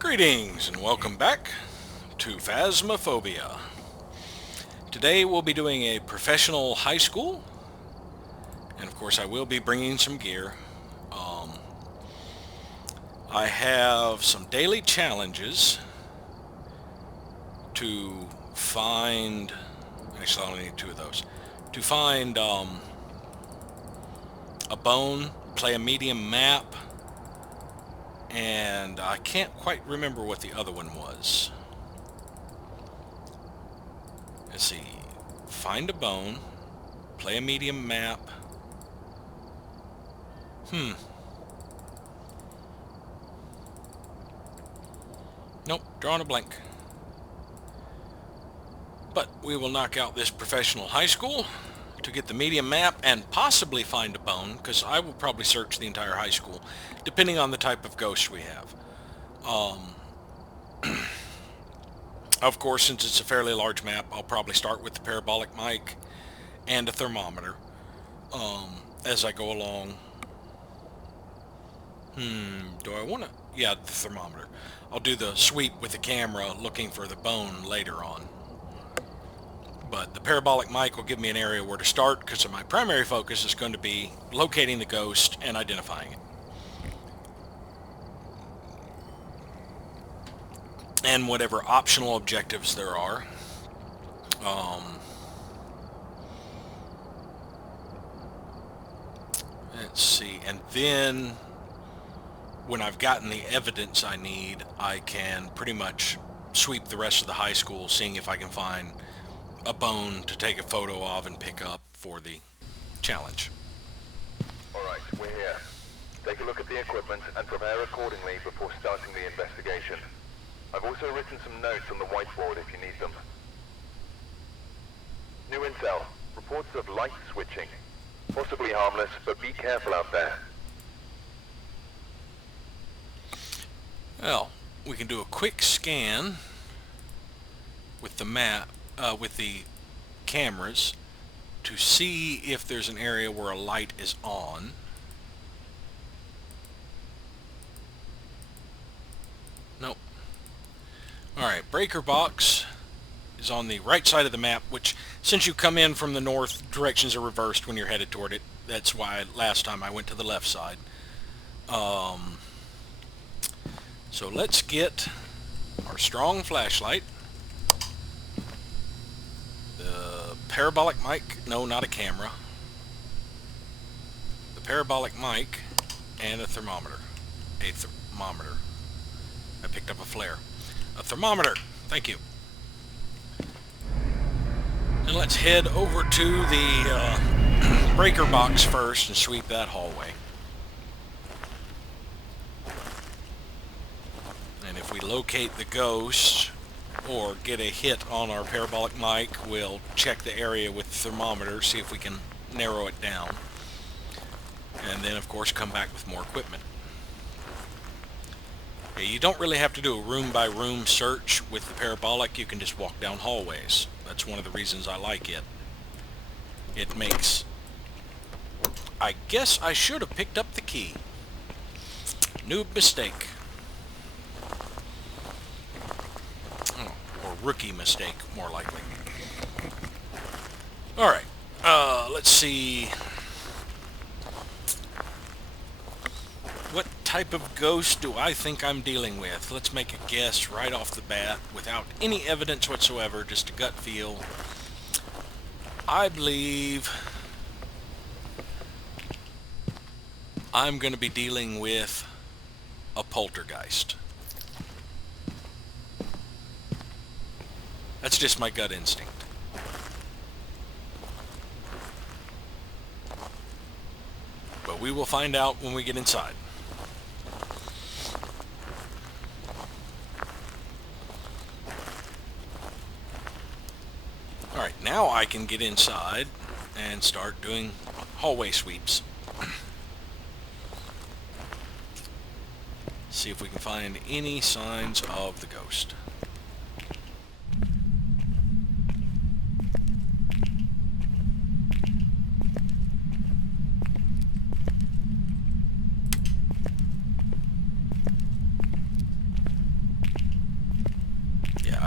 Greetings and welcome back to Phasmophobia. Today we'll be doing a professional high school, and of course I will be bringing some gear. I have some daily challenges to find, actually I only need 2 of those, to find a bone, play a medium map, and I can't quite remember what the other one was. Let's see. Find a bone, play a medium map. Nope, drawing a blank. But we will knock out this professional high school to get the medium map and possibly find a bone, because I will probably search the entire high school, depending on the type of ghost we have. Of course, since it's a fairly large map, I'll probably start with the parabolic mic and a thermometer as I go along. Do I want to? Yeah, the thermometer. I'll do the sweep with the camera looking for the bone later on. But the parabolic mic will give me an area where to start, because my primary focus is going to be locating the ghost and identifying it. And whatever optional objectives there are. Let's see, and then when I've gotten the evidence I need, I can pretty much sweep the rest of the high school, seeing if I can find a bone to take a photo of and pick up for the challenge. Alright, we're here. Take a look at the equipment and prepare accordingly before starting the investigation. I've also written some notes on the whiteboard if you need them. New intel. Reports of light switching. Possibly harmless, but be careful out there. Well, we can do a quick scan with the map, with the cameras, to see if there's an area where a light is on. Nope. Alright, breaker box is on the right side of the map, which, since you come in from the north, directions are reversed when you're headed toward it. That's why last time I went to the left side. So let's get our strong flashlight, the parabolic mic, no, not a camera, the parabolic mic, and a thermometer. A thermometer. I picked up a flare. A thermometer. Thank you. And let's head over to the breaker box first and sweep that hallway. And if we locate the ghost or get a hit on our parabolic mic, we'll check the area with the thermometer, see if we can narrow it down. And then, of course, come back with more equipment. Okay, you don't really have to do a room-by-room search with the parabolic. You can just walk down hallways. That's one of the reasons I like it. It makes... I guess I should have picked up the key. Noob mistake. Rookie mistake, more likely. Alright, let's see. What type of ghost do I think I'm dealing with? Let's make a guess right off the bat, without any evidence whatsoever, just a gut feel. I believe I'm going to be dealing with a poltergeist. That's just my gut instinct. But we will find out when we get inside. Alright, now I can get inside and start doing hallway sweeps. See if we can find any signs of the ghost.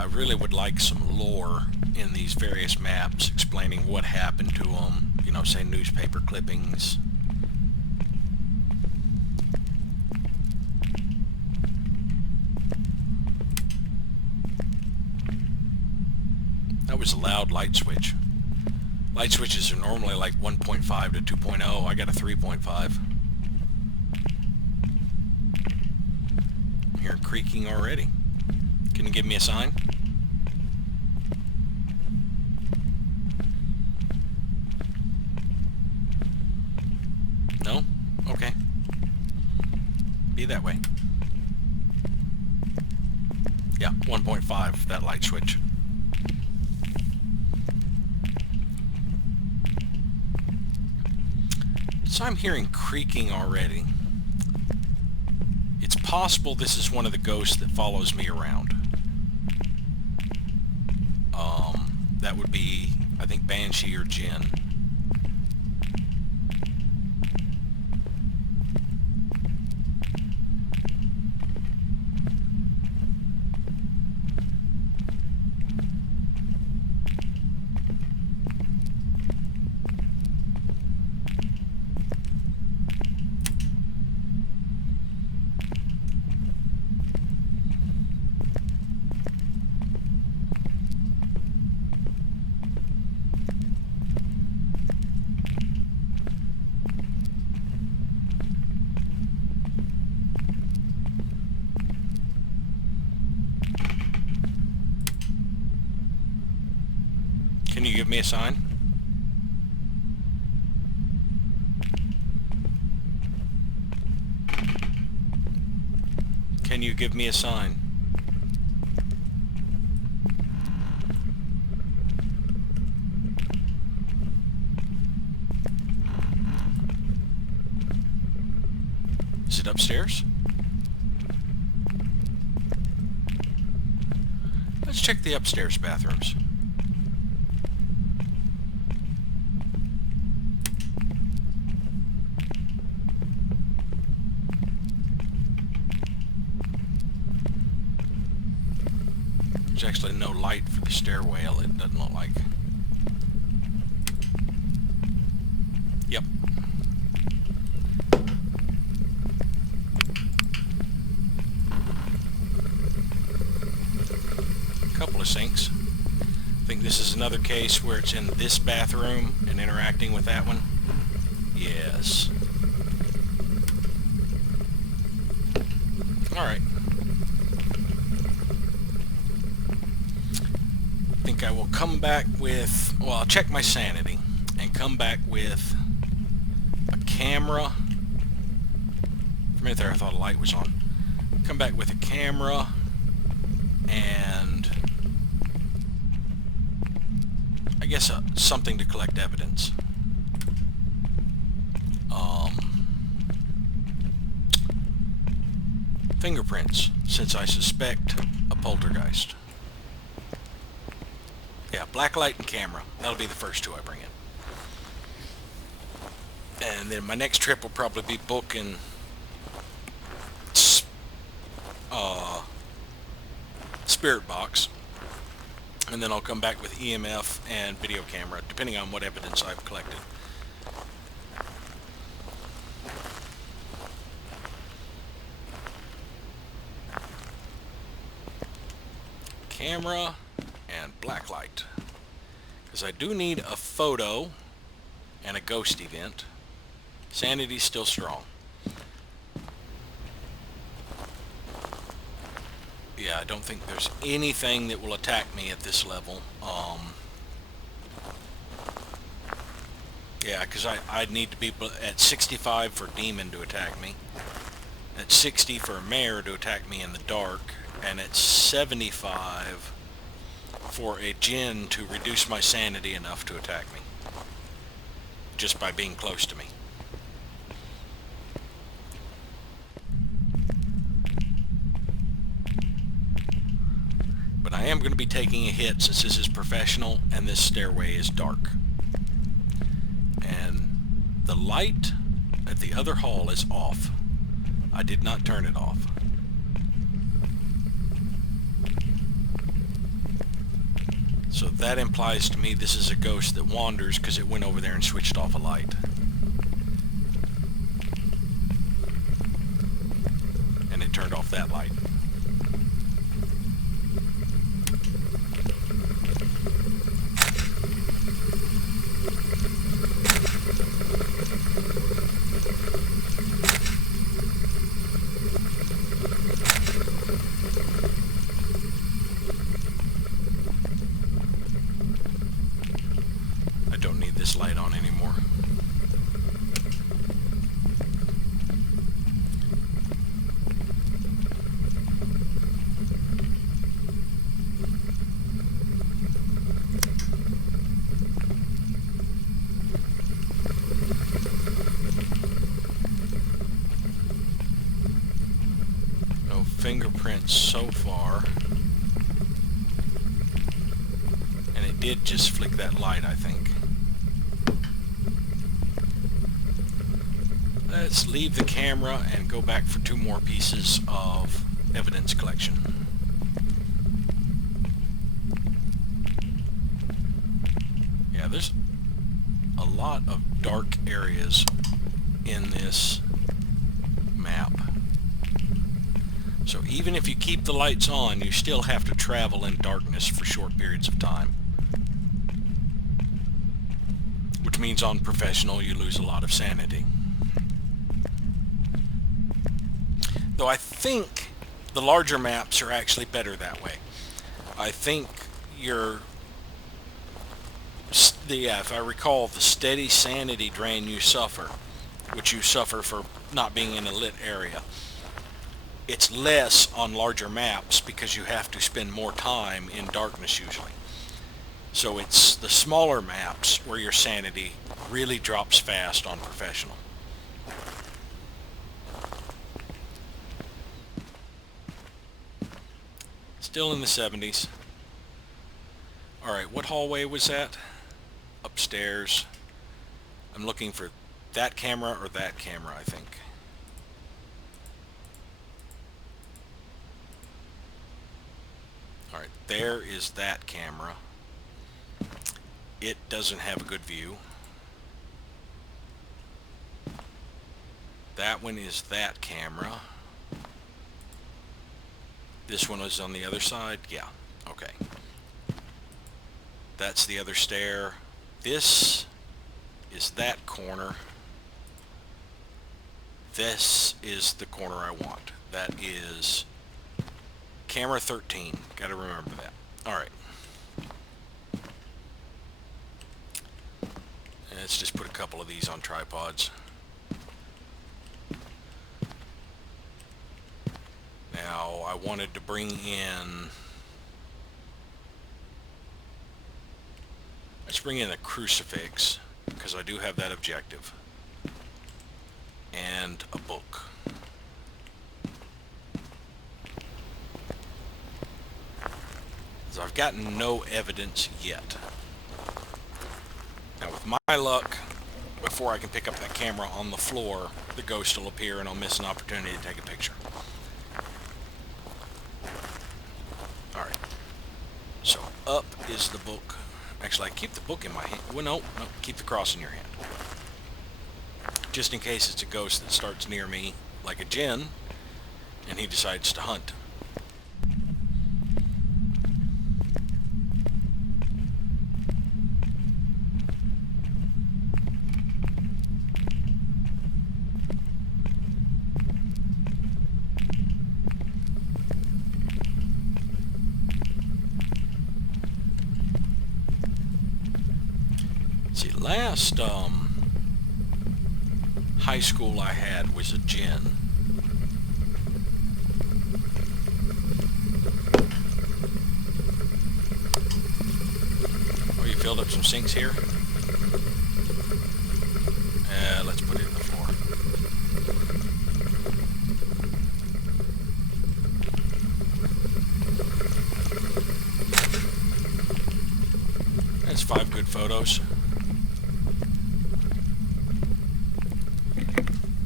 I really would like some lore in these various maps explaining what happened to them, you know, say newspaper clippings. That was a loud light switch. Light switches are normally like 1.5 to 2.0. I got a 3.5. I'm hearing creaking already. Can you give me a sign? No? Okay. Be that way. Yeah, 1.5, that light switch. So I'm hearing creaking already. It's possible this is one of the ghosts that follows me around. That would be, I think, Banshee or Jinn. Can you give me a sign? Can you give me a sign? Is it upstairs? Let's check the upstairs bathrooms. There's actually no light for the stairwell, it doesn't look like. Yep. Couple of sinks. I think this is another case where it's in this bathroom and interacting with that one. Yes. Alright. I think I will come back with, well, I'll check my sanity and come back with a camera. For a minute there I thought a light was on. Come back with a camera and I guess something to collect evidence. Fingerprints, since I suspect a poltergeist. Yeah, black light and camera. That'll be the first two I bring in. And then my next trip will probably be booking Spirit Box. And then I'll come back with EMF and video camera, depending on what evidence I've collected. Camera and black light. Because I do need a photo and a ghost event. Sanity's still strong. Yeah, I don't think there's anything that will attack me at this level. Yeah, because I'd need to be at 65 for Demon to attack me. At 60 for Mare to attack me in the dark. And at 75 for a Jinn to reduce my sanity enough to attack me. Just by being close to me. But I am going to be taking a hit since this is professional and this stairway is dark. And the light at the other hall is off. I did not turn it off. So that implies to me this is a ghost that wanders because it went over there and switched off a light. And it turned off that light. I don't need this light on anymore. No fingerprints so far. And it did just flick that light, I think. Let's leave the camera and go back for 2 more pieces of evidence collection. Yeah, there's a lot of dark areas in this map. So even if you keep the lights on, you still have to travel in darkness for short periods of time. Which means on professional you lose a lot of sanity. Though I think the larger maps are actually better that way. I think if I recall, the steady sanity drain you suffer, which you suffer for not being in a lit area, it's less on larger maps because you have to spend more time in darkness usually. So it's the smaller maps where your sanity really drops fast on professional. Still in the 70s. Alright, what hallway was that? Upstairs. I'm looking for that camera or that camera, I think. Alright, there is that camera. It doesn't have a good view. That one is that camera. This one is on the other side? Yeah, okay. That's the other stair. This is that corner. This is the corner I want. That is camera 13. Gotta remember that. Alright. Let's just put a couple of these on tripods. Now, I wanted to bring in... Let's bring in a crucifix, because I do have that objective. And a book. So I've gotten no evidence yet. Now, with my luck, before I can pick up that camera on the floor, the ghost will appear and I'll miss an opportunity to take a picture. Alright. So, up is the book. Actually, I keep the book in my hand. Well, no, keep the cross in your hand. Just in case it's a ghost that starts near me, like a djinn, and he decides to hunt. See, last high school I had was a djinn. Oh, you filled up some sinks here? Let's put it in the floor. That's 5 good photos.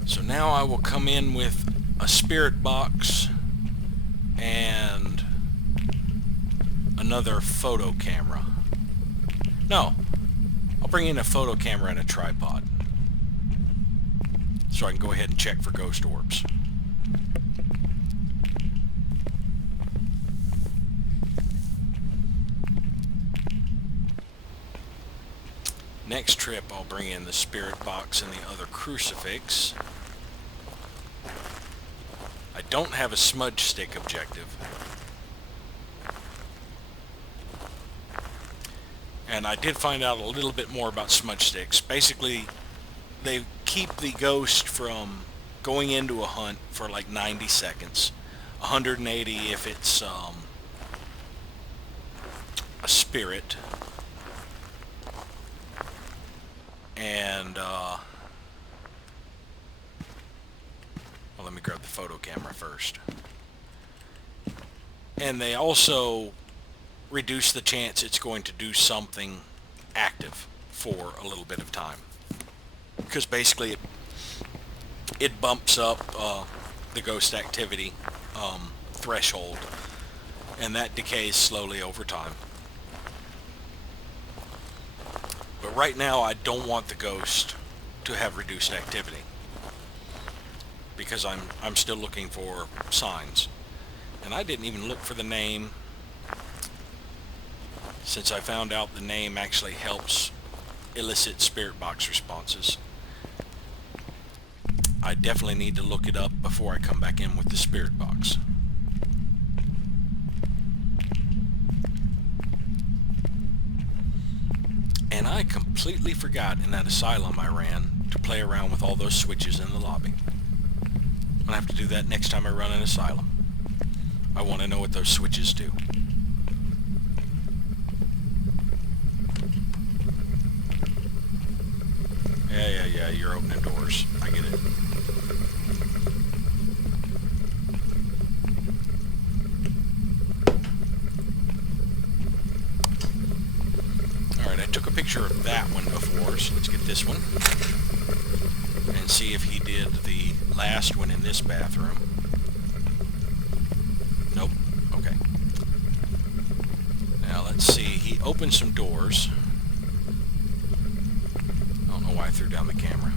So now I will come in with a spirit box and another photo camera. No. I'll bring in a photo camera and a tripod. So I can go ahead and check for ghost orbs. Next trip I'll bring in the spirit box and the other crucifix. I don't have a smudge stick objective. And I did find out a little bit more about smudge sticks. Basically, they keep the ghost from going into a hunt for like 90 seconds. 180 if it's a spirit. And, well, let me grab the photo camera first. And they also reduce the chance it's going to do something active for a little bit of time. Because basically it bumps up the ghost activity threshold, and that decays slowly over time. But right now I don't want the ghost to have reduced activity, because I'm still looking for signs. And I didn't even look for the name, since I found out the name actually helps elicit spirit box responses. I definitely need to look it up before I come back in with the spirit box. And I completely forgot in that asylum I ran to play around with all those switches in the lobby. I'm gonna have to do that next time I run an asylum. I want to know what those switches do. Yeah, you're opening doors. I get it. Alright, I took a picture of that one before, so let's get this one. And see if he did the last one in this bathroom. Nope. Okay. Now let's see. He opened some doors. I don't know why I threw down the camera.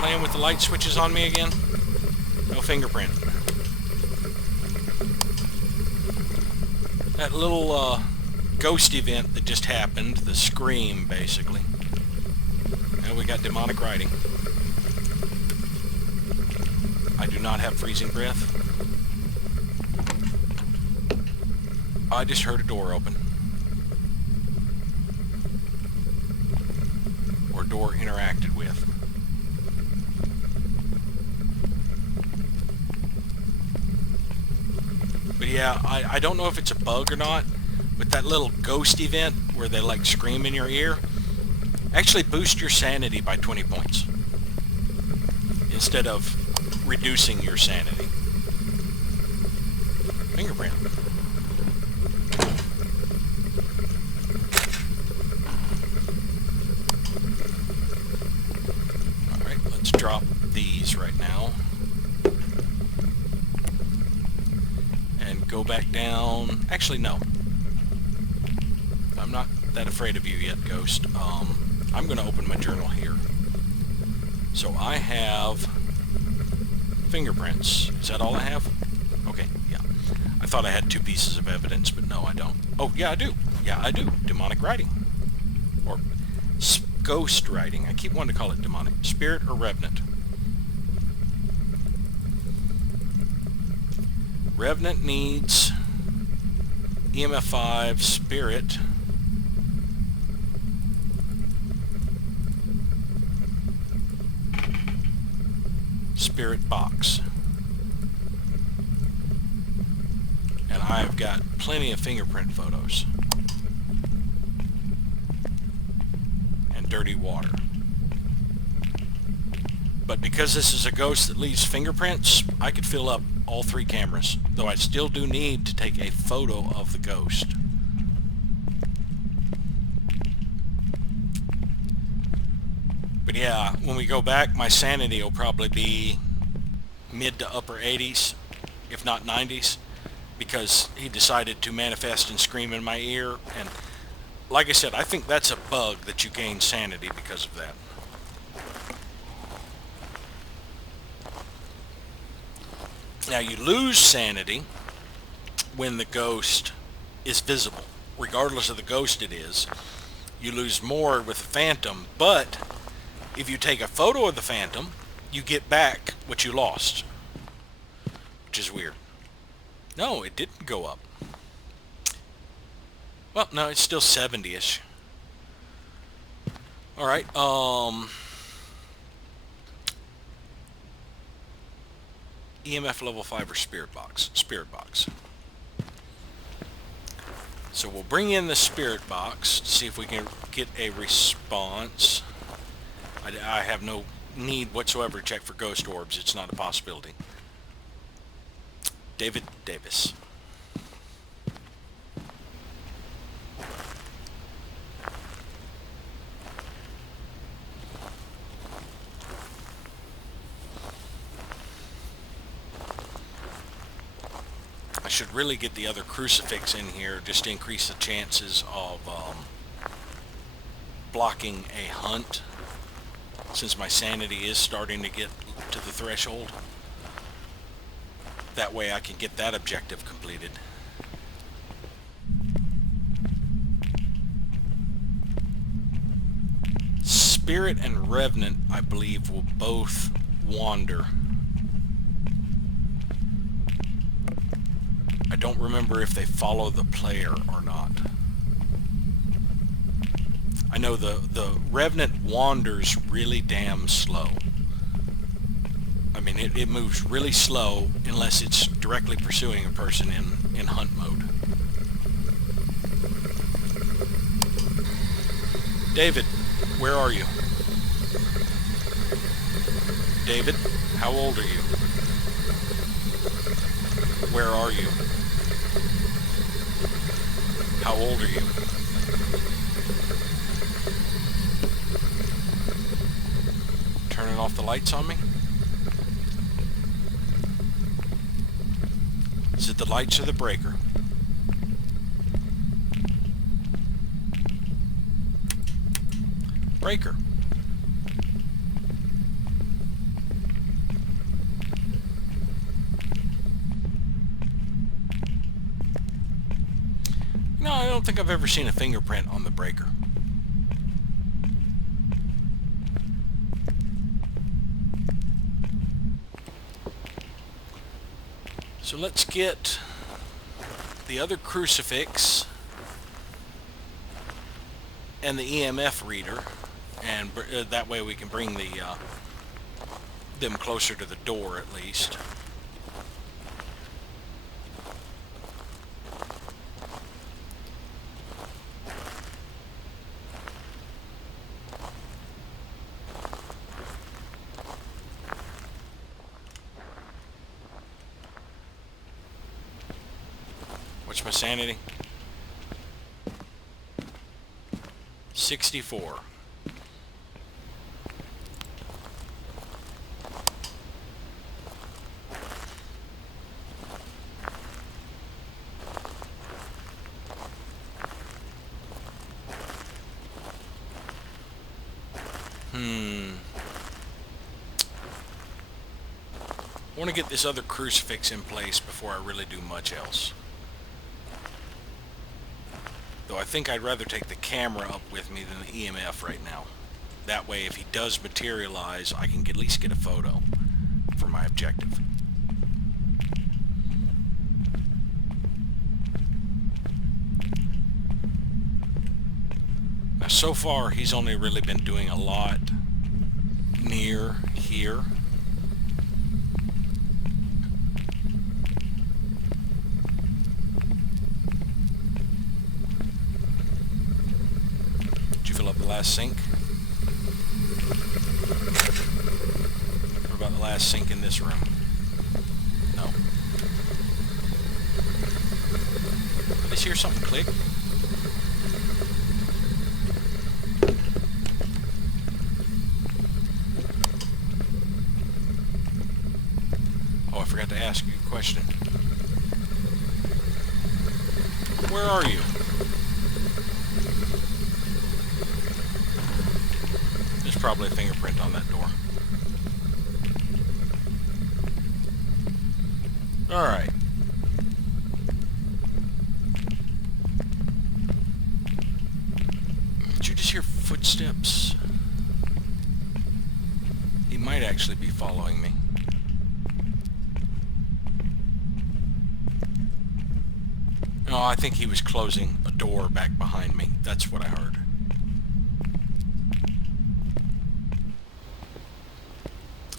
Playing with the light switches on me again? No fingerprint. That little ghost event that just happened, the scream basically. And we got demonic writing. I do not have freezing breath. I just heard a door open. Or door interacted with. But yeah, I don't know if it's a bug or not, but that little ghost event where they like scream in your ear actually boosts your sanity by 20 points. Instead of reducing your sanity. Fingerprint. Alright, let's drop these right now. And go back down. Actually, no. I'm not that afraid of you yet, Ghost. I'm going to open my journal here. So I have fingerprints. Is that all I have? Okay, yeah. I thought I had 2 pieces of evidence, but no, I don't. Oh, yeah, I do. Yeah, I do. Demonic writing. Or ghost writing. I keep wanting to call it demonic. Spirit or revenant. Revenant needs EMF 5, spirit. Spirit box. And I've got plenty of fingerprint photos. And dirty water. But because this is a ghost that leaves fingerprints, I could fill up all 3 cameras. Though I still do need to take a photo of the ghost. Yeah, when we go back, my sanity will probably be mid to upper 80s, if not 90s, because he decided to manifest and scream in my ear. And like I said, I think that's a bug that you gain sanity because of that. Now, you lose sanity when the ghost is visible. Regardless of the ghost it is, you lose more with the phantom, but if you take a photo of the phantom, you get back what you lost, which is weird. No, it didn't go up. Well, no, it's still 70-ish. Alright, EMF level 5 or spirit box? Spirit box. So we'll bring in the spirit box to see if we can get a response. I have no need whatsoever to check for ghost orbs. It's not a possibility. David Davis. I should really get the other crucifix in here just to increase the chances of blocking a hunt, since my sanity is starting to get to the threshold. That way I can get that objective completed. Spirit and Revenant, I believe, will both wander. I don't remember if they follow the player or not. I know the Revenant wanders really damn slow. I mean, it moves really slow unless it's directly pursuing a person in hunt mode. David, where are you? David, how old are you? Where are you? How old are you? Turning off the lights on me? Is it the lights or the breaker? Breaker. No, I don't think I've ever seen a fingerprint on the breaker. So let's get the other crucifix and the EMF reader, and that way we can bring them closer to the door at least. What's my sanity? 64. I want to get this other crucifix in place before I really do much else. Though I think I'd rather take the camera up with me than the EMF right now. That way, if he does materialize, I can at least get a photo for my objective. Now, so far, he's only really been doing a lot near here. Last sink. What about the last sink in this room? No. I just hear something click. to ask you a question. Where are you? There's probably a fingerprint on that door. Alright. Did you just hear footsteps? He might actually be following me. No, I think he was closing a door back behind me. That's what I heard.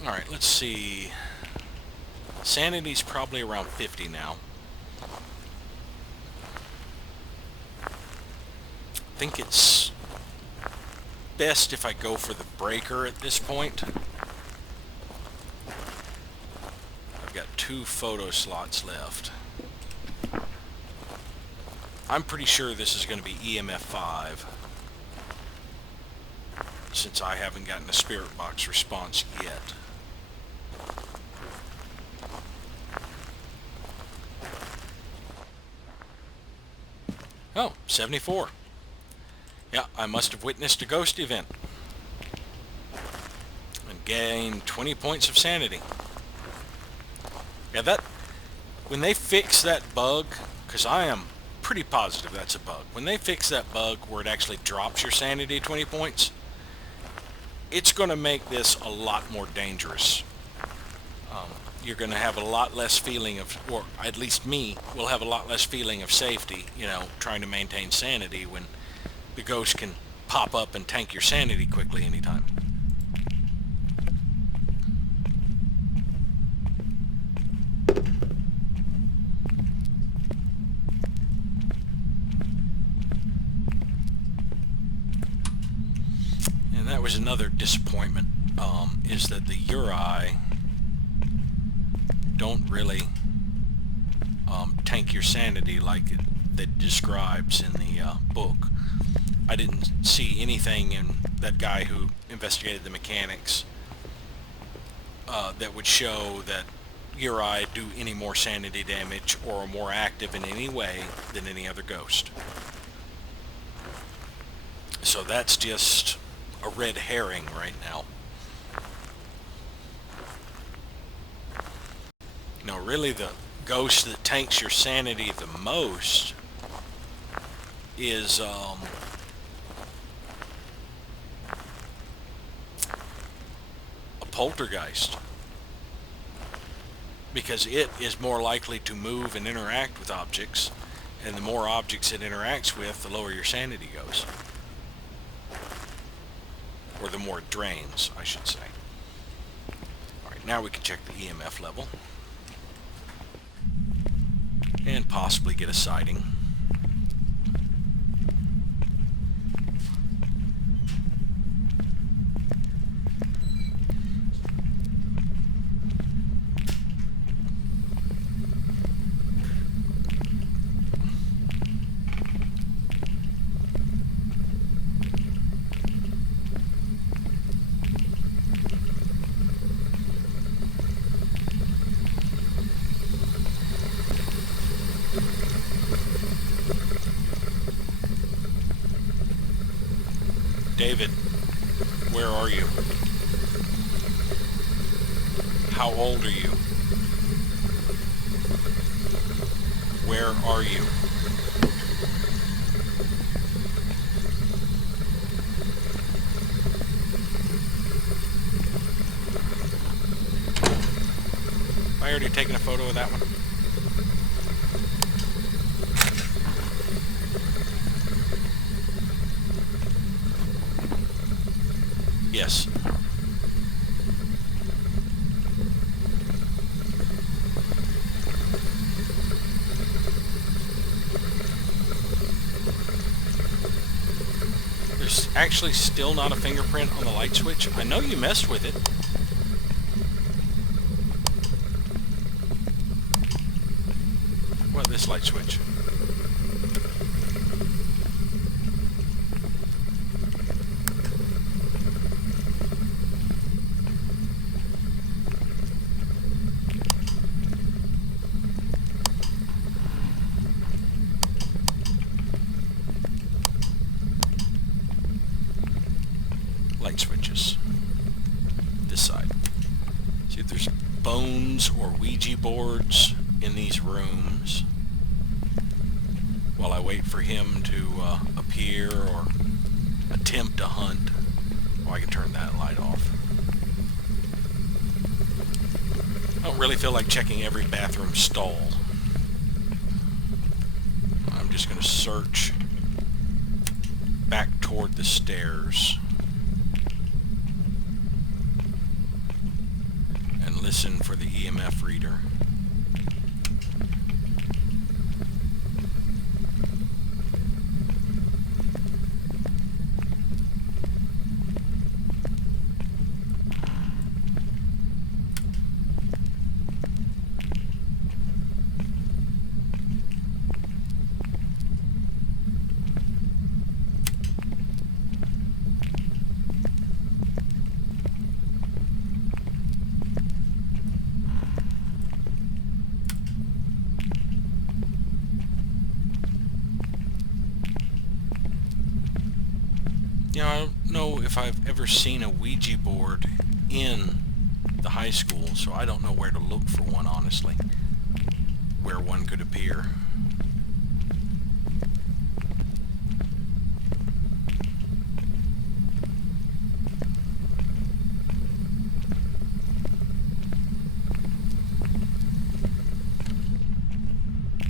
Alright, let's see. Sanity's probably around 50 now. I think it's best if I go for the breaker at this point. I've got 2 photo slots left. I'm pretty sure this is going to be EMF 5, since I haven't gotten a spirit box response yet. Oh, 74. Yeah, I must have witnessed a ghost event. And gained 20 points of sanity. Yeah, when they fix that bug, because I am pretty positive that's a bug. When they fix that bug where it actually drops your sanity 20 points, it's going to make this a lot more dangerous. You're going to have a lot less feeling of, or at least me, will have a lot less feeling of safety, you know, trying to maintain sanity when the ghost can pop up and tank your sanity quickly anytime. And that was another disappointment, is that the Uri don't really tank your sanity like it describes in the book. I didn't see anything in that guy who investigated the mechanics that would show that Uri do any more sanity damage or are more active in any way than any other ghost. So that's just a red herring right now. No, really the ghost that tanks your sanity the most is a poltergeist, because it is more likely to move and interact with objects, and the more objects it interacts with, the lower your sanity goes, or the more it drains, I should say. Alright, now we can check the EMF level and possibly get a sighting. David, where are you? How old are you? Where are you? Have I already taken a photo of that one? Yes. There's actually still not a fingerprint on the light switch. I know you messed with it. What, this light switch? signs or Ouija boards in these rooms while I wait for him to appear or attempt to hunt. Oh, I can turn that light off. I don't really feel like checking every bathroom stall. I'm just going to search back toward the stairs and listen for the EMF reader. You know, I don't know if I've ever seen a Ouija board in the high school, so I don't know where to look for one, honestly. Where one could appear.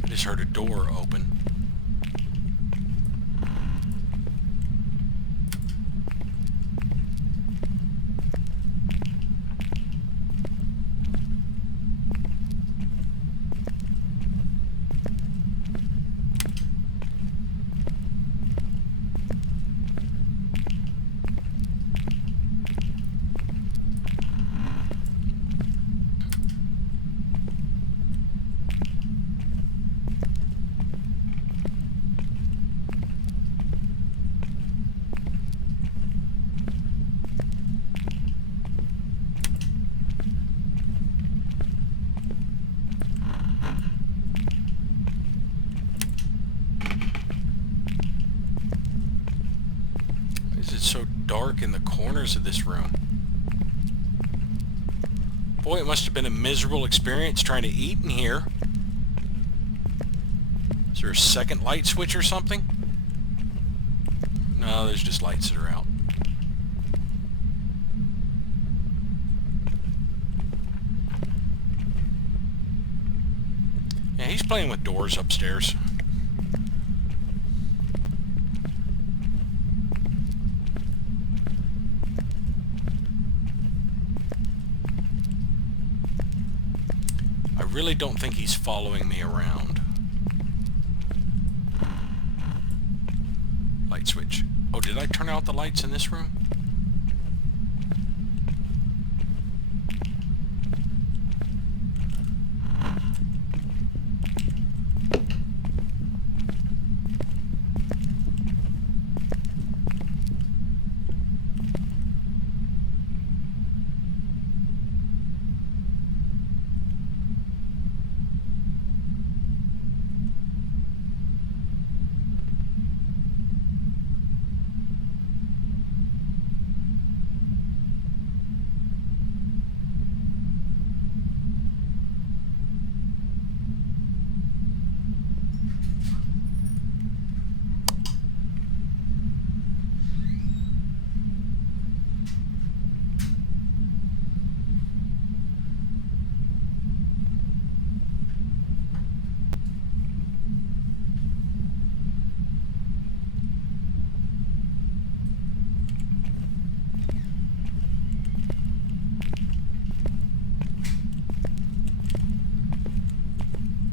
I just heard a door open. It's so dark in the corners of this room. Boy, it must have been a miserable experience trying to eat in here. Is there a second light switch or something? No, there's just lights that are out. Yeah, he's playing with doors upstairs. I really don't think he's following me around. Light switch. Oh, did I turn out the lights in this room?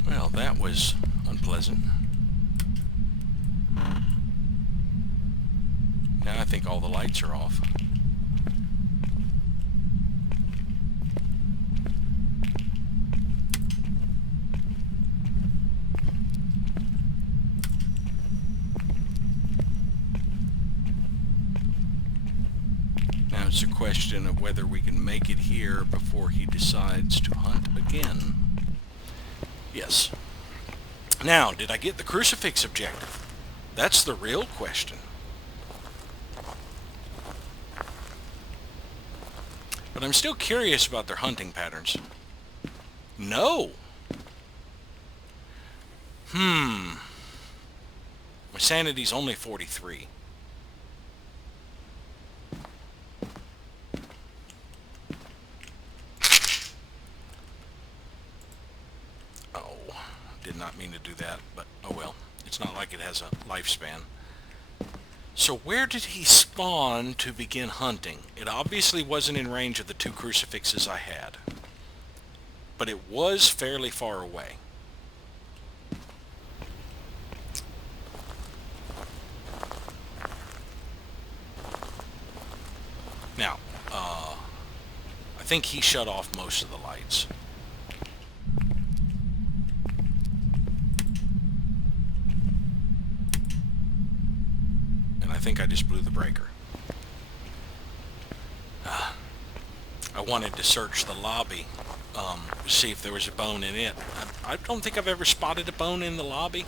Well, that was unpleasant. Now I think all the lights are off. Now it's a question of whether we can make it here before he decides to hunt again. Yes. Now, did I get the crucifix objective? That's the real question. But I'm still curious about their hunting patterns. No. My sanity's only 43. Oh, did not mean to do that, but oh well. It's not like it has a lifespan. So where did he spawn to begin hunting? It obviously wasn't in range of the 2 crucifixes I had. But it was fairly far away. Now, I think he shut off most of the lights. And I think I just blew the breaker. I wanted to search the lobby, see if there was a bone in it. I don't think I've ever spotted a bone in the lobby,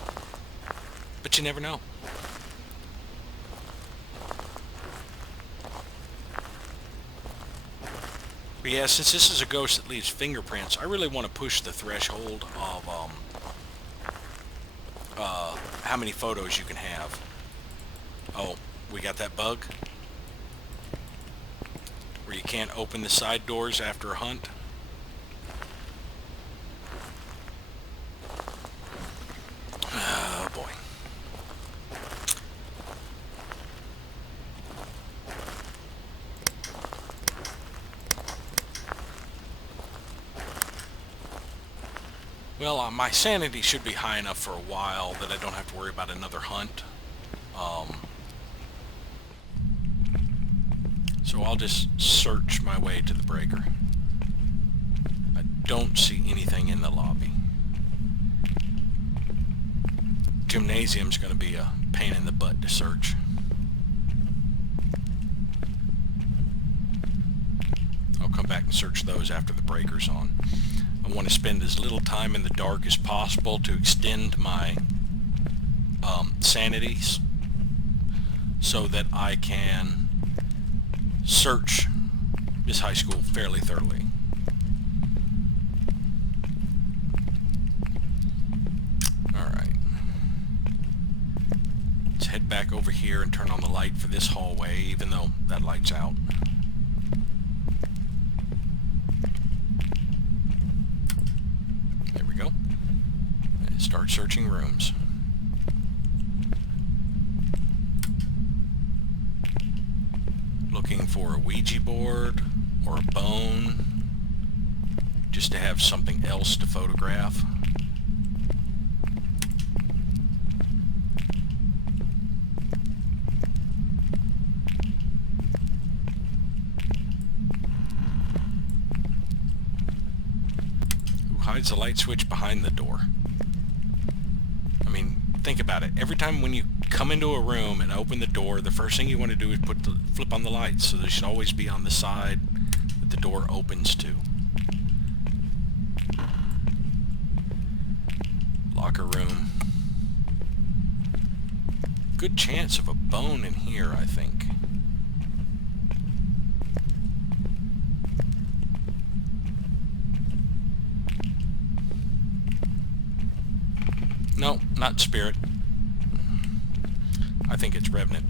but you never know. But yeah, since this is a ghost that leaves fingerprints, I really want to push the threshold of how many photos you can have. Oh, we got that bug? Where you can't open the side doors after a hunt? Oh boy. Well, my sanity should be high enough for a while that I don't have to worry about another hunt. So I'll just search my way to the breaker. I don't see anything in the lobby. Gymnasium's going to be a pain in the butt to search. I'll come back and search those after the breaker's on. I want to spend as little time in the dark as possible to extend my sanities so that I can search this high school fairly thoroughly. Alright. Let's head back over here and turn on the light for this hallway, even though that light's out. There we go. And start searching rooms. Looking for a Ouija board or a bone, just to have something else to photograph. Who hides the light switch behind the door? I mean, think about it. Every time when you come into a room and open the door, the first thing you want to do is flip on the lights, so they should always be on the side that the door opens to. Locker room. Good chance of a bone in here, I think. No, not spirit. I think it's Revenant.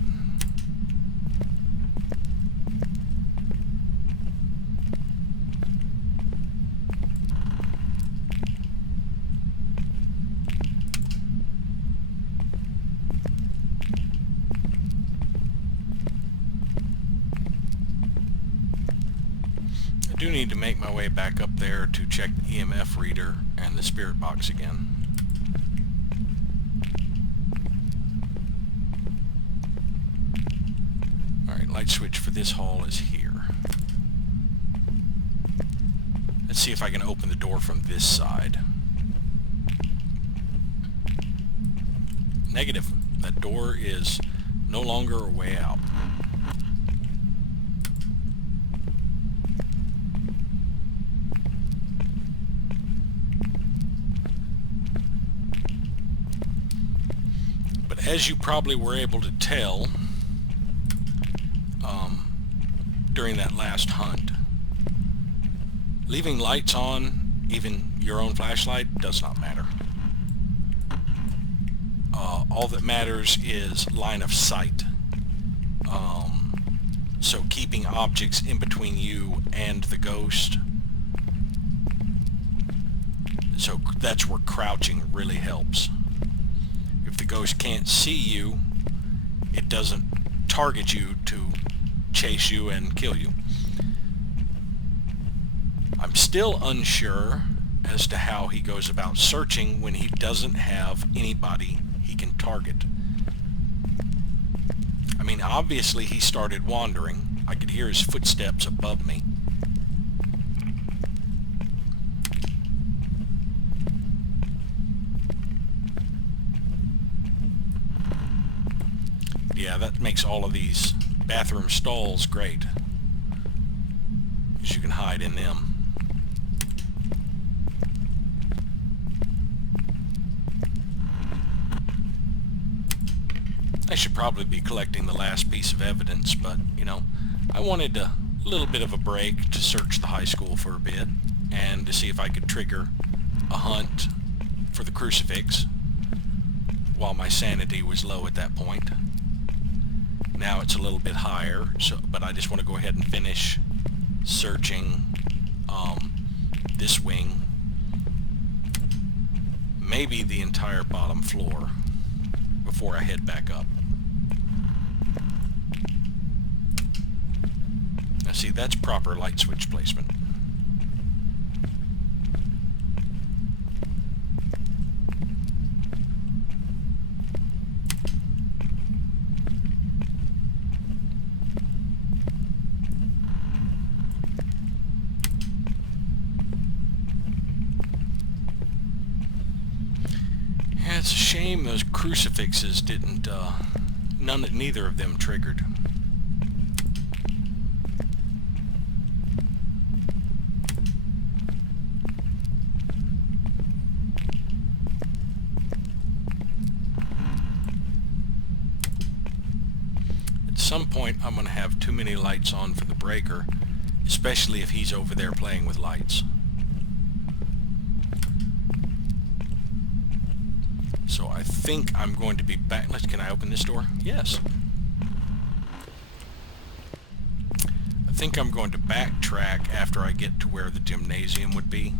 I do need to make my way back up there to check the EMF reader and the spirit box again. Light switch for this hall is here. Let's see if I can open the door from this side. Negative. That door is no longer a way out. But as you probably were able to tell, during that last hunt, leaving lights on even your own flashlight, does not matter. All that matters is line of sight. So keeping objects in between you and the ghost. So that's where crouching really helps. If the ghost can't see you, it doesn't target you to chase you and kill you. I'm still unsure as to how he goes about searching when he doesn't have anybody he can target. I mean, obviously he started wandering. I could hear his footsteps above me. Yeah, that makes all of these bathroom stalls great, because you can hide in them. I should probably be collecting the last piece of evidence, but, you know, I wanted a little bit of a break to search the high school for a bit, and to see if I could trigger a hunt for the crucifix, while my sanity was low at that point. Now it's a little bit higher, but I just want to go ahead and finish searching this wing, maybe the entire bottom floor, before I head back up. Now see, that's proper light switch placement. Yeah, it's a shame those crucifixes didn't, neither of them triggered. At some point I'm going to have too many lights on for the breaker, especially if he's over there playing with lights. So I think I'm going to be back. Can I open this door? Yes. I think I'm going to backtrack after I get to where the gymnasium would be,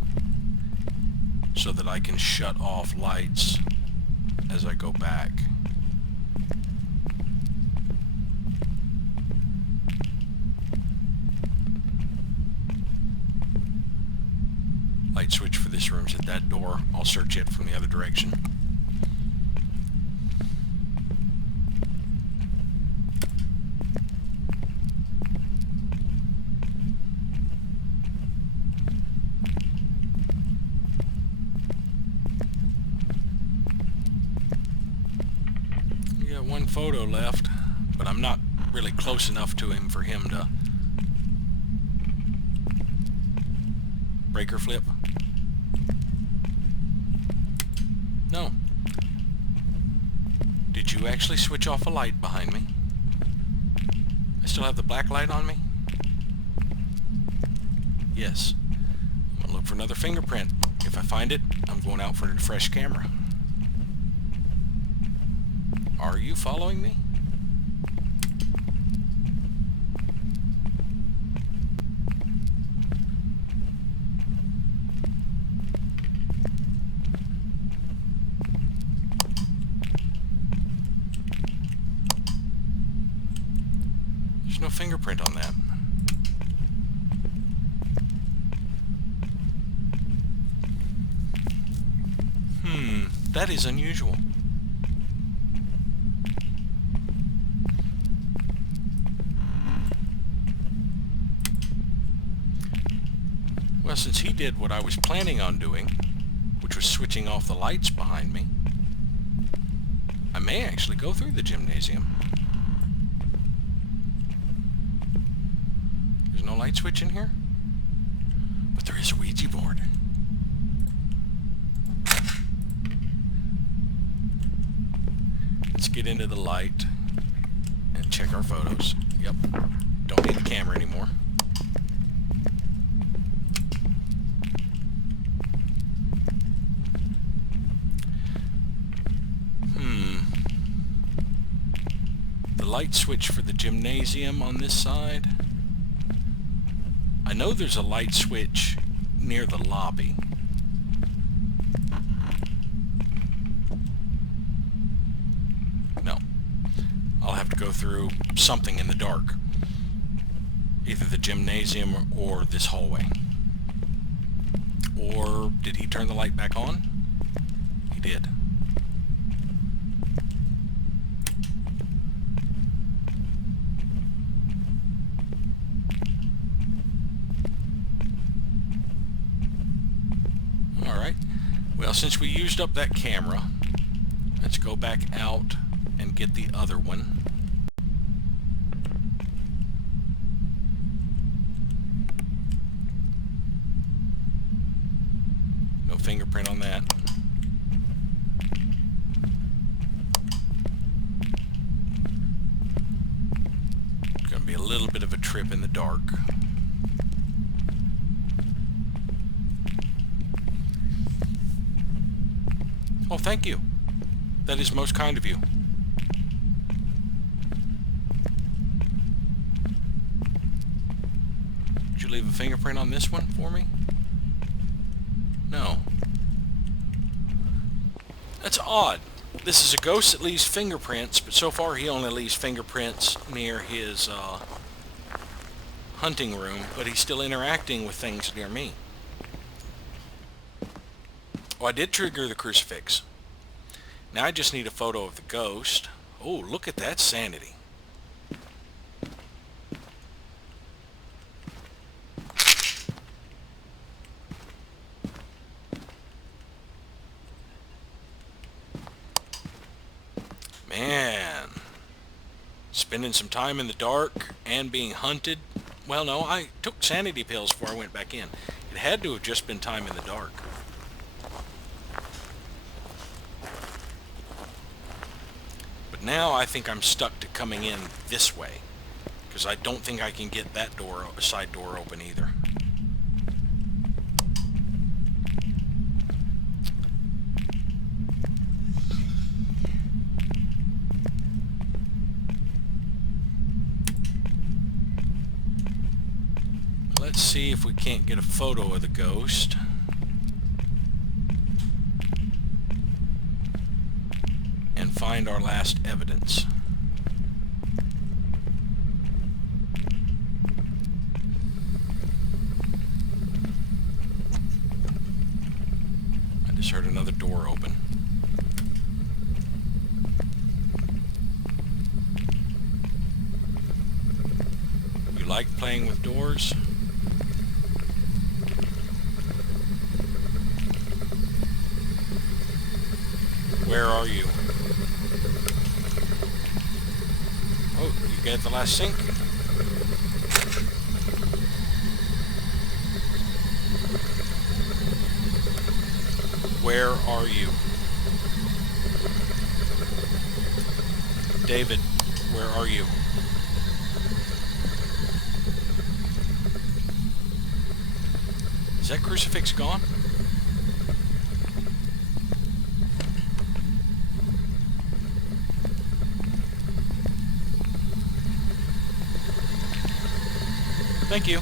so that I can shut off lights as I go back. Light switch for this room's at that door. I'll search it from the other direction. One photo left, but I'm not really close enough to him for him to breaker flip. No. Did you actually switch off a light behind me? I still have the black light on me? Yes. I'm gonna look for another fingerprint. If I find it, I'm going out for a fresh camera. Are you following me? There's no fingerprint on that. That is unusual. Well, since he did what I was planning on doing, which was switching off the lights behind me, I may actually go through the gymnasium. There's no light switch in here, but there is a Ouija board. Let's get into the light and check our photos. Yep, don't need the camera anymore. light switch for the gymnasium on this side. I know there's a light switch near the lobby. No. I'll have to go through something in the dark. Either the gymnasium or this hallway. Or did he turn the light back on? He did. Alright. Well, since we used up that camera, let's go back out and get the other one. No fingerprint on that. It's going to be a little bit of a trip in the dark. Oh, thank you. That is most kind of you. Did you leave a fingerprint on this one for me? No. That's odd. This is a ghost that leaves fingerprints, but so far he only leaves fingerprints near his hunting room, but he's still interacting with things near me. Oh, I did trigger the crucifix. Now I just need a photo of the ghost. Oh, look at that sanity. Man. Spending some time in the dark and being hunted. Well, no, I took sanity pills before I went back in. It had to have just been time in the dark. But now I think I'm stuck to coming in this way, because I don't think I can get that door, side door open either. Let's see if we can't get a photo of the ghost. And find our last evidence. I just heard another door open. You like playing with doors? Where are you? Oh, you get the last sink? Where are you? David, where are you? Is that crucifix gone? Thank you.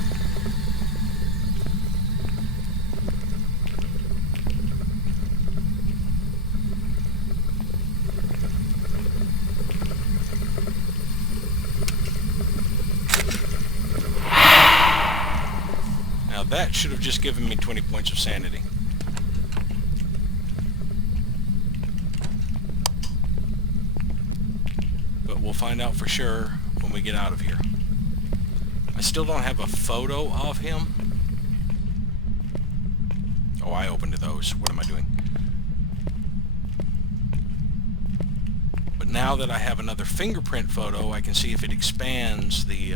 Now that should have just given me 20 points of sanity. But we'll find out for sure when we get out of here. I still don't have a photo of him. Oh, I opened those. What am I doing? But now that I have another fingerprint photo, I can see if it expands the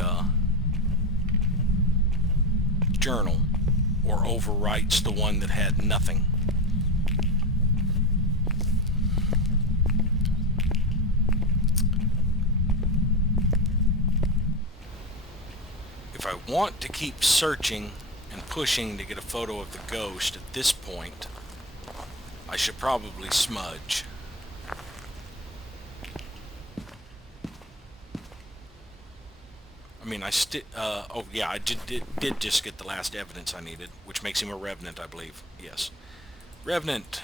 journal or overwrites the one that had nothing. If I want to keep searching and pushing to get a photo of the ghost at this point, I should probably smudge. mean, oh yeah, I did just get the last evidence I needed, which makes him a revenant, I believe. Yes. Revenant.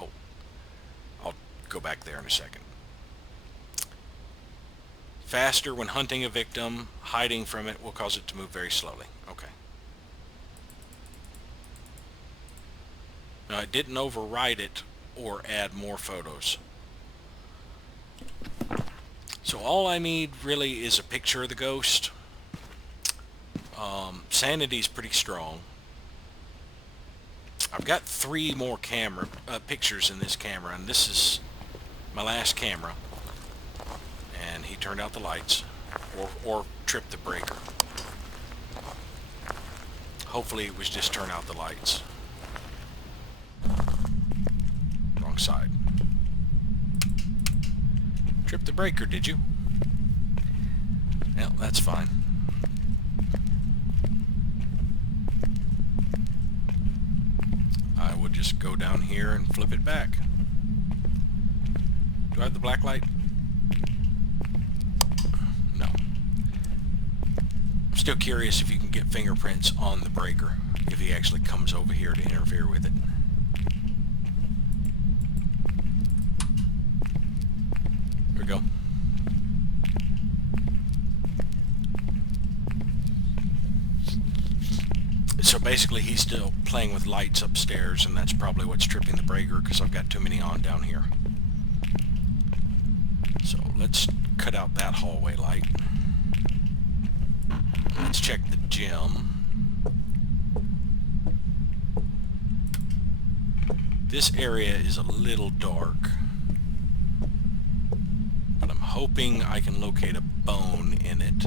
Oh, I'll go back there in a second. Faster when hunting a victim, hiding from it will cause it to move very slowly. Okay. Now, I didn't overwrite it or add more photos. So all I need really is a picture of the ghost. Sanity's pretty strong. I've got 3 more pictures in this camera, and this is my last camera. And he turned out the lights, or tripped the breaker. Hopefully it was just turn out the lights. Wrong side. Trip the breaker, did you? Well, that's fine. I will just go down here and flip it back. Do I have the black light? No. I'm still curious if you can get fingerprints on the breaker, if he actually comes over here to interfere with it. There we go. So basically he's still playing with lights upstairs, and that's probably what's tripping the breaker, because I've got too many on down here. So let's cut out that hallway light. Let's check the gym. This area is a little dark, but I'm hoping I can locate a bone in it.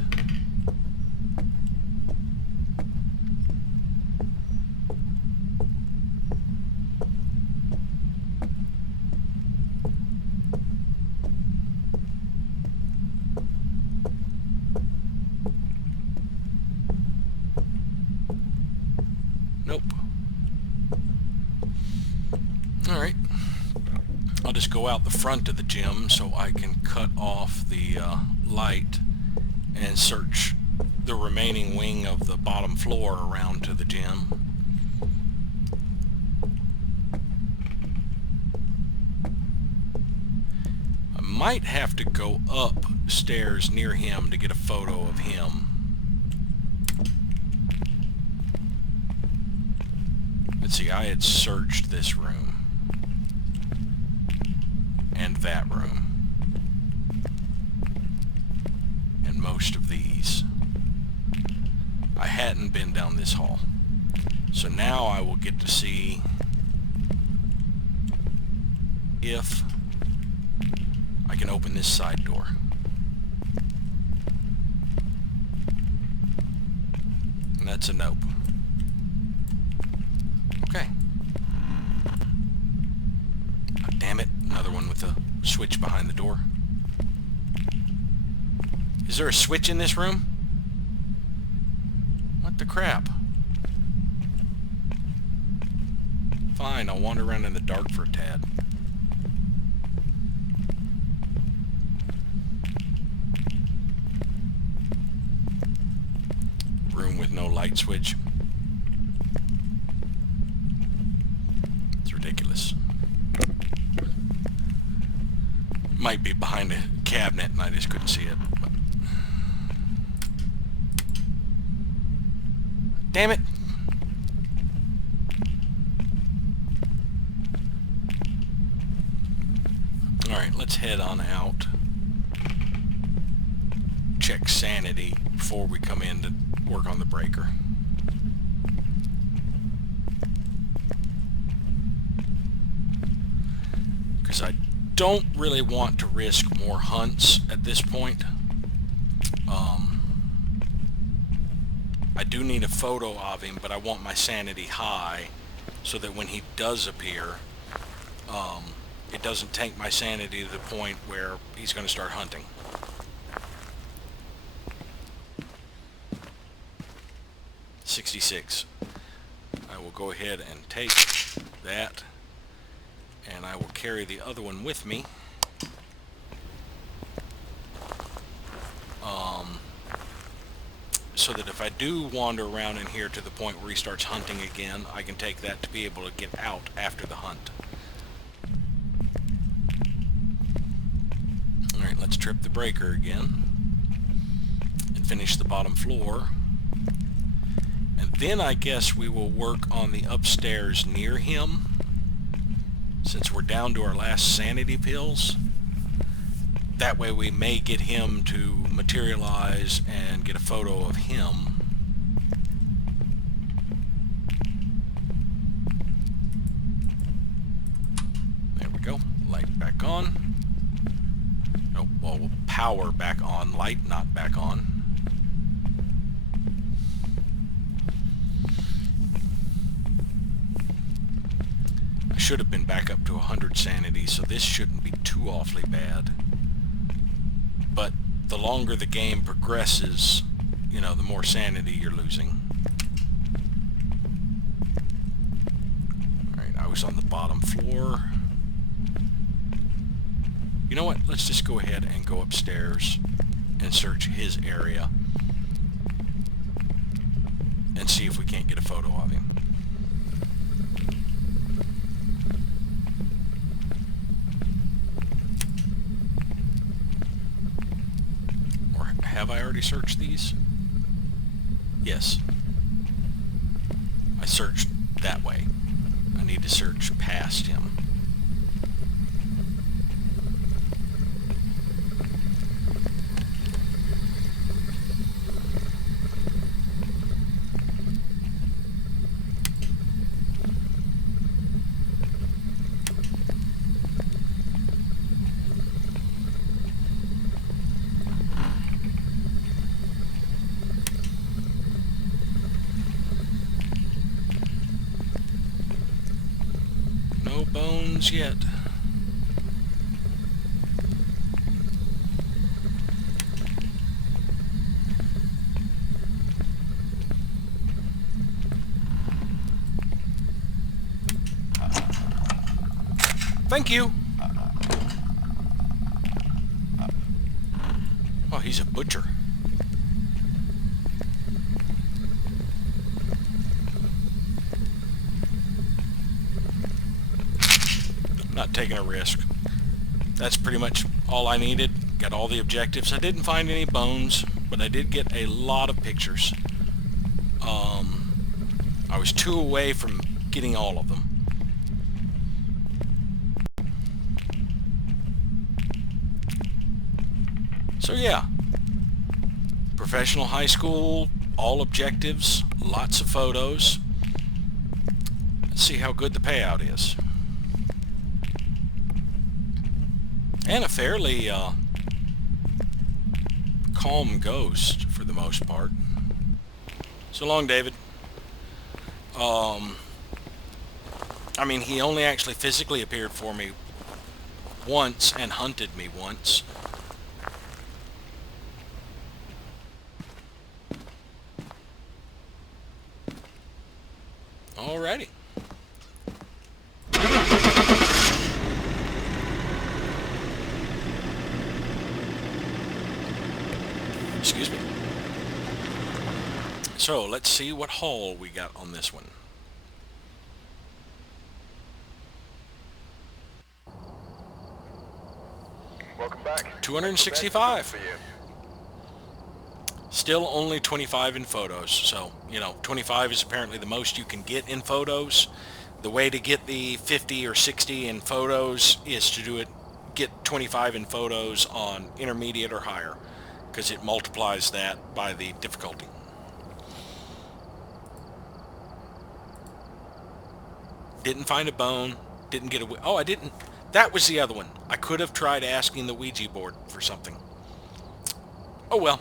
Nope. Alright. I'll just go out the front of the gym so I can cut off the light and search the remaining wing of the bottom floor around to the gym. I might have to go upstairs near him to get a photo of him. Let's see, I had searched this room and that room and most of these. I hadn't been down this hall. So now I will get to see if I can open this side door. And that's a nope. Okay. Oh, damn it. Another one with a switch behind the door. Is there a switch in this room? What the crap? Fine, I'll wander around in the dark for a tad. Room with no light switch. It's ridiculous. Might be behind a cabinet and I just couldn't see it. But... damn it! Alright, let's head on out. Check sanity before we come in to work on the breaker. Because I don't really want to risk more hunts at this point. I do need a photo of him, but I want my sanity high so that when he does appear, it doesn't tank my sanity to the point where he's going to start hunting. $66. I will go ahead and take that, and I will carry the other one with me. so that if I do wander around in here to the point where he starts hunting again, I can take that to be able to get out after the hunt. Alright, let's trip the breaker again and finish the bottom floor. And then I guess we will work on the upstairs near him, since we're down to our last sanity pills. That way we may get him to materialize and get a photo of him. There we go. Light back on. Oh, well, we'll power back on. Light not back on. I should have been back up to 100 sanity, so this shouldn't be too awfully bad. But the longer the game progresses, you know, the more sanity you're losing. Alright, I was on the bottom floor. You know what? Let's just go ahead and go upstairs and search his area and see if we can't get a photo of him. Have I already searched these? Yes. I searched that way. I need to search past him. No bones yet. Thank you. Oh, he's a butcher. Not taking a risk. That's pretty much all I needed. Got all the objectives. I didn't find any bones, but I did get a lot of pictures. I was 2 away from getting all of them. So yeah, professional high school, all objectives, lots of photos. Let's see how good the payout is. And a fairly calm ghost for the most part. So long, David. I mean, he only actually physically appeared for me once and hunted me once. Alrighty. Excuse me. So, let's see what haul we got on this one. Welcome back. 265. Still only 25 in photos, so, you know, 25 is apparently the most you can get in photos. The way to get the 50 or 60 in photos is to get 25 in photos on intermediate or higher, because it multiplies that by the difficulty. Didn't find a bone, didn't get a... Oh, I didn't... That was the other one. I could have tried asking the Ouija board for something. Oh well.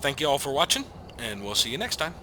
Thank you all for watching, and we'll see you next time.